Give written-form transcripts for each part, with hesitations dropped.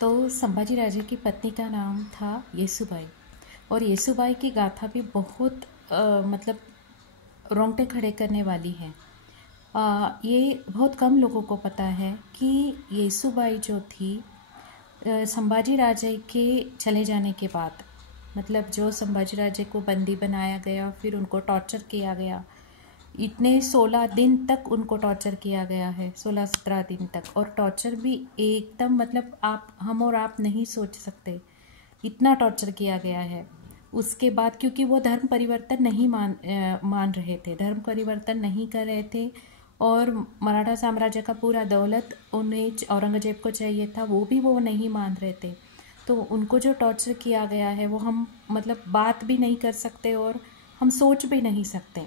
तो संभाजी राजे की पत्नी का नाम था येसुबाई। और येसुबाई की गाथा भी बहुत मतलब रोंगटे खड़े करने वाली है। ये बहुत कम लोगों को पता है कि येसुबाई जो थी संभाजी राजे के चले जाने के बाद, मतलब जो संभाजी राजे को बंदी बनाया गया, फिर उनको टॉर्चर किया गया, इतने 16 दिन तक उनको टॉर्चर किया गया है, 16-17 दिन तक। और टॉर्चर भी एकदम मतलब हम और आप नहीं सोच सकते, इतना टॉर्चर किया गया है। उसके बाद क्योंकि वो धर्म परिवर्तन नहीं मान रहे थे, धर्म परिवर्तन नहीं कर रहे थे, और मराठा साम्राज्य का पूरा दौलत उन्हें औरंगजेब को चाहिए था, वो भी वो नहीं मान रहे थे। तो उनको जो टॉर्चर किया गया है वो हम मतलब बात भी नहीं कर सकते और हम सोच भी नहीं सकते।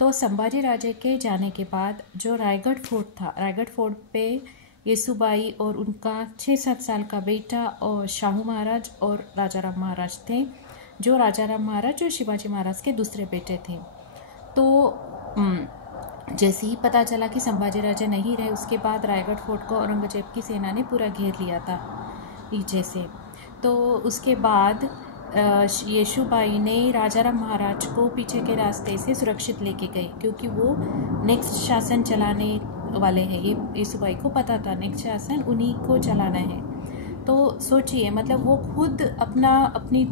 तो संभाजी राजे के जाने के बाद जो रायगढ़ फोर्ट था, रायगढ़ फोर्ट पे येसुबाई और उनका 6-7 साल का बेटा और शाहू महाराज और राजाराम महाराज थे, जो राजाराम महाराज जो शिवाजी महाराज के दूसरे बेटे थे। तो जैसे ही पता चला कि संभाजी राजे नहीं रहे, उसके बाद रायगढ़ फोर्ट को औरंगजेब की सेना ने पूरा घेर लिया था नीचे से। तो उसके बाद येसुबाई ने राजाराम महाराज को पीछे के रास्ते से सुरक्षित लेके गए, क्योंकि वो नेक्स्ट शासन चलाने वाले हैं। ये येसुबाई को पता था नेक्स्ट शासन उन्हीं को चलाना है। तो सोचिए, मतलब वो खुद अपनी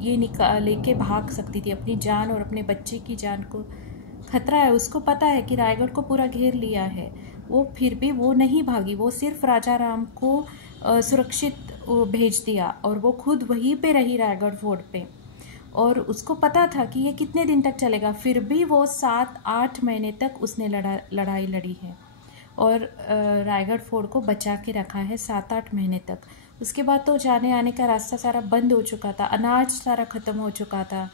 ये लेके भाग सकती थी, अपनी जान और अपने बच्चे की जान को खतरा है, उसको पता है कि रायगढ़ को पूरा घेर लिया है, वो फिर भी वो नहीं भागी, वो सिर्फ राजा राम को सुरक्षित भेज दिया और वो खुद वहीं पे रही रायगढ़ फोर्ट पे। और उसको पता था कि ये कितने दिन तक चलेगा, फिर भी वो 7-8 महीने तक उसने लड़ाई लड़ी है और रायगढ़ फोर्ट को बचा के रखा है 7-8 महीने तक। उसके बाद तो जाने आने का रास्ता सारा बंद हो चुका था, अनाज सारा ख़त्म हो चुका था,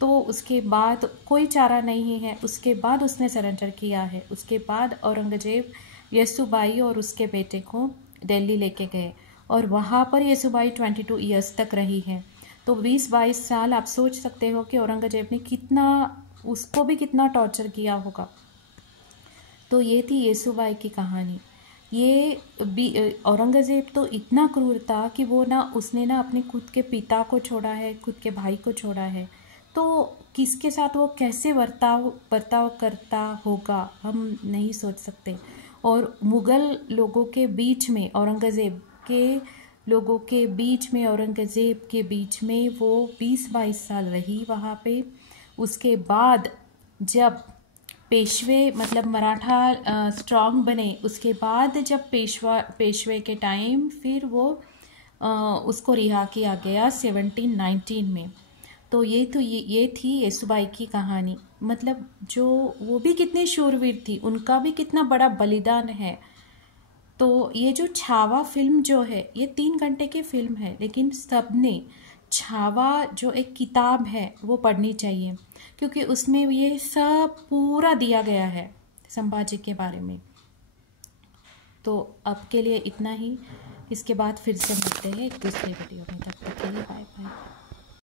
तो उसके बाद कोई चारा नहीं है। उसके बाद उसने सरेंडर किया है। उसके बाद औरंगजेब येसुबाई और उसके बेटे को दिल्ली लेके गए और वहाँ पर येसुबाई 22 ईयर्स तक रही है। तो 20-22 साल आप सोच सकते हो कि औरंगजेब ने कितना, उसको भी कितना टॉर्चर किया होगा। तो ये थी येसुबाई की कहानी। ये भी औरंगजेब तो इतना क्रूर था कि वो उसने अपने खुद के पिता को छोड़ा है, खुद के भाई को छोड़ा है। तो किसके साथ वो कैसे बर्ताव करता होगा हम नहीं सोच सकते। और मुग़ल लोगों के बीच में, औरंगज़ेब के लोगों के बीच में, औरंगज़ेब के बीच में वो 20-22 साल रही वहाँ पे। उसके बाद जब पेशवे मतलब मराठा स्ट्रांग बने, उसके बाद जब पेशवे के टाइम फिर वो उसको रिहा किया गया 1719 में। तो ये थी येसुबाई की कहानी। मतलब जो वो भी कितनी शूरवीर थी, उनका भी कितना बड़ा बलिदान है। तो ये जो छावा फिल्म जो है, ये 3 घंटे की फिल्म है, लेकिन सबने छावा जो एक किताब है वो पढ़नी चाहिए, क्योंकि उसमें ये सब पूरा दिया गया है संभाजी के बारे में। तो अब के लिए इतना ही, इसके बाद फिर से मिलते हैं एक दूसरे वीडियो में। तब तक के लिए बाय बाय।